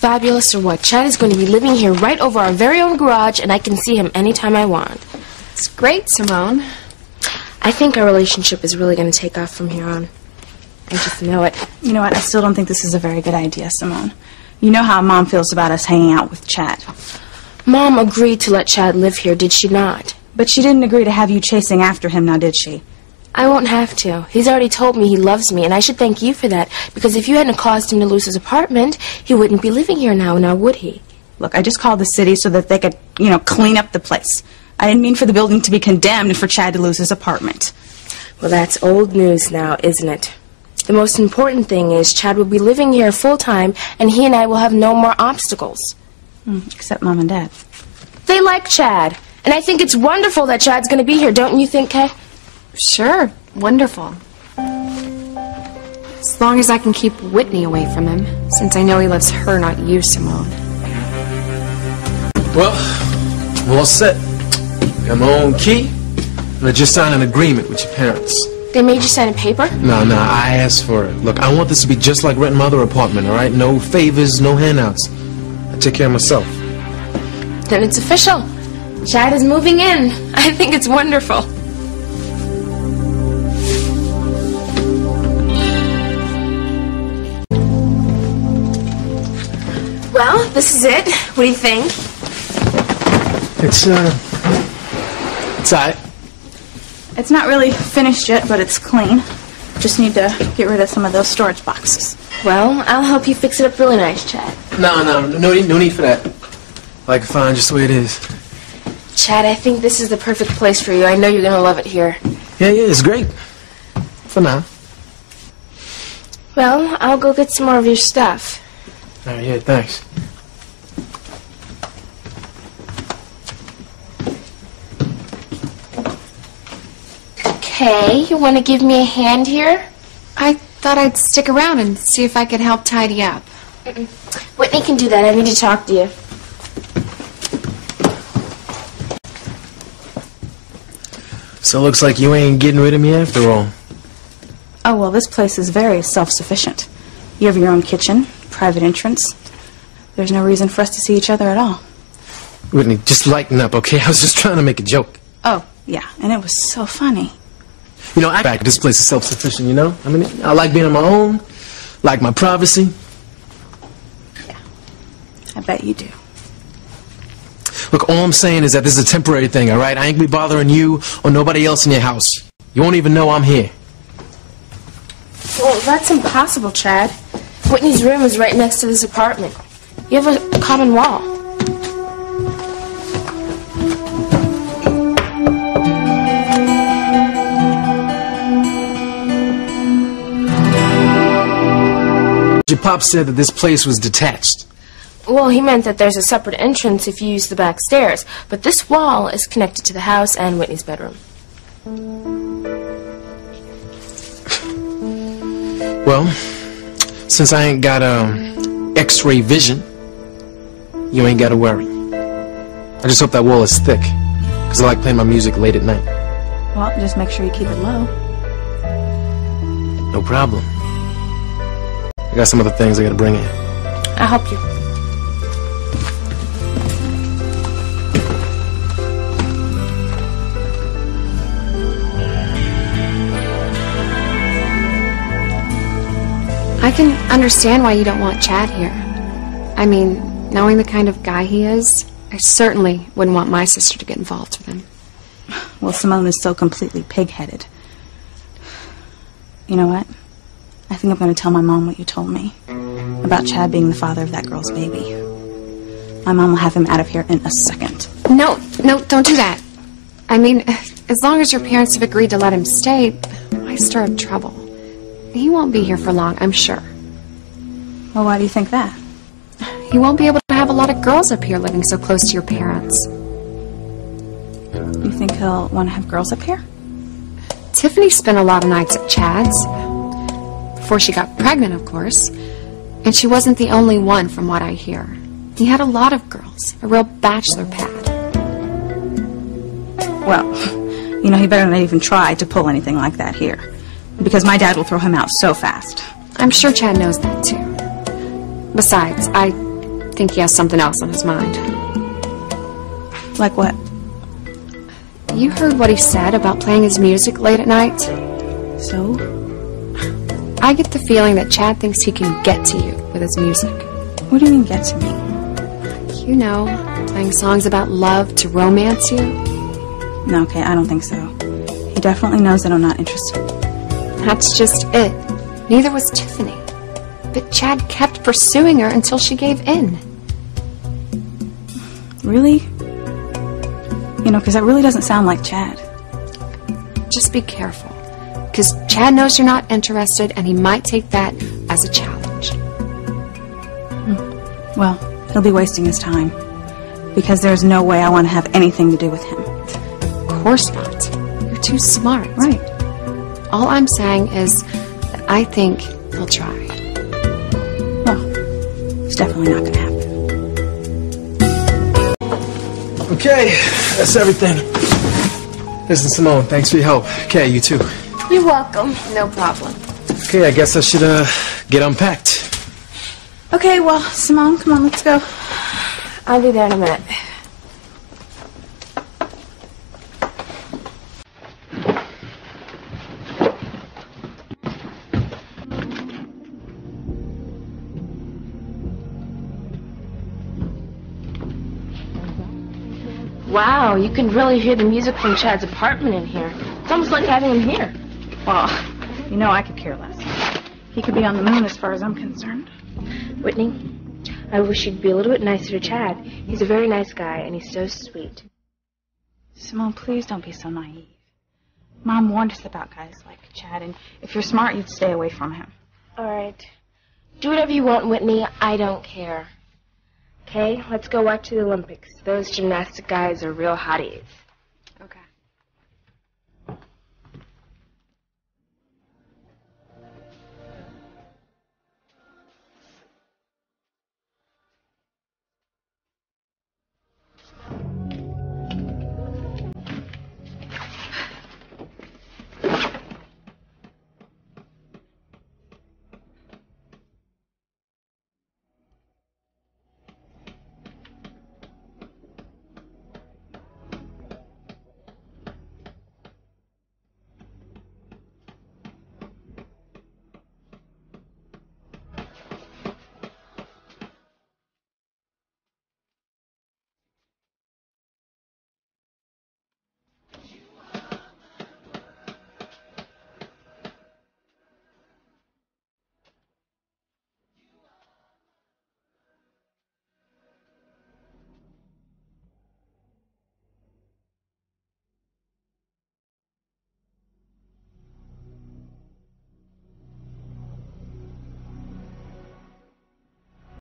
fabulous or what? Chad is going to be living here right over our very own garage, and I can see him anytime I want. It's great, Simone. I think our relationship is really going to take off from here on. I just know it. You know what? I still don't think this is a very good idea, Simone. You know how Mom feels about us hanging out with Chad. Mom agreed to let Chad live here, did she not? But she didn't agree to have you chasing after him, now did she? I won't have to. He's already told me he loves me, and I should thank you for that, because if you hadn't caused him to lose his apartment, he wouldn't be living here now would he? Look, I just called the city so that they could, clean up the place. I didn't mean for the building to be condemned and for Chad to lose his apartment. Well, that's old news now, isn't it? The most important thing is Chad will be living here full-time, and he and I will have no more obstacles. Except Mom and Dad. They like Chad, and I think it's wonderful that Chad's going to be here, don't you think, Kay? Sure, wonderful. As long as I can keep Whitney away from him, since I know he loves her, not you, Simone. Well, I'm all set. Got my own key, and I just signed an agreement with your parents. They made you sign a paper? No, I asked for it. Look, I want this to be just like renting my other apartment, all right? No favors, no handouts. I take care of myself. Then it's official. Chad is moving in. I think it's wonderful. Well, this is it. What do you think? It's all right. It's not really finished yet, but it's clean. Just need to get rid of some of those storage boxes. Well, I'll help you fix it up really nice, Chad. No need for that. I like it fine just the way it is. Chad, I think this is the perfect place for you. I know you're going to love it here. Yeah, it's great. For now. Well, I'll go get some more of your stuff. All right, yeah, thanks. Okay, you want to give me a hand here? I thought I'd stick around and see if I could help tidy up. Whitney can do that. I need to talk to you. So it looks like you ain't getting rid of me after all. Oh, well, this place is very self-sufficient. You have your own kitchen, private entrance. There's no reason for us to see each other at all. Whitney, just lighten up, okay? I was just trying to make a joke. Oh, yeah, and it was so funny. I fact this place is self-sufficient, you know? I mean, I like being on my own, like my privacy. Yeah, I bet you do. Look, all I'm saying is that this is a temporary thing, all right? I ain't gonna be bothering you or nobody else in your house. You won't even know I'm here. Well, that's impossible, Chad. Whitney's room is right next to this apartment. You have a common wall. Your pop said that this place was detached. Well, he meant that there's a separate entrance if you use the back stairs, but this wall is connected to the house and Whitney's bedroom. Well, since I ain't got X-ray vision, you ain't gotta worry. I just hope that wall is thick, because I like playing my music late at night. Well, just make sure you keep it low. No problem. I got some other things I gotta bring in. I'll help you. I can understand why you don't want Chad here. I mean, knowing the kind of guy he is, I certainly wouldn't want my sister to get involved with him. Well, Simone is so completely pig-headed. You know what? I think I'm going to tell my mom what you told me about Chad being the father of that girl's baby. My mom will have him out of here in a second. No, don't do that. I mean, as long as your parents have agreed to let him stay, why stir up trouble? He won't be here for long, I'm sure. Well, why do you think that? He won't be able to have a lot of girls up here living so close to your parents. You think he'll want to have girls up here? Tiffany spent a lot of nights at Chad's. Before she got pregnant, of course. And she wasn't the only one, from what I hear. He had a lot of girls. A real bachelor pad. Well, he better not even try to pull anything like that here. Because my dad will throw him out so fast. I'm sure Chad knows that, too. Besides, I think he has something else on his mind. Like what? You heard what he said about playing his music late at night? So? I get the feeling that Chad thinks he can get to you with his music. What do you mean, get to me? You know, playing songs about love to romance you. No, okay, I don't think so. He definitely knows that I'm not interested. That's just it. Neither was Tiffany. But Chad kept pursuing her until she gave in. Really? You know, because that really doesn't sound like Chad. Just be careful. Because Chad knows you're not interested, and he might take that as a challenge. Well, he'll be wasting his time. Because there's no way I want to have anything to do with him. Of course not. You're too smart. Right. All I'm saying is that I think he'll try. Well, it's definitely not going to happen. Okay, that's everything. Listen, Simone, thanks for your help. Okay, you too. You're welcome. No problem. Okay, I guess I should, get unpacked. Okay, well, Simone, come on, let's go. I'll be there in a minute. Wow, you can really hear the music from Chad's apartment in here. It's almost like having him here. Well, you know I could care less. He could be on the moon as far as I'm concerned. Whitney, I wish you'd be a little bit nicer to Chad. He's a very nice guy, and he's so sweet. Simone, please don't be so naive. Mom warned us about guys like Chad, and if you're smart, you'd stay away from him. All right. Do whatever you want, Whitney. I don't care. Okay, let's go watch the Olympics. Those gymnastic guys are real hotties.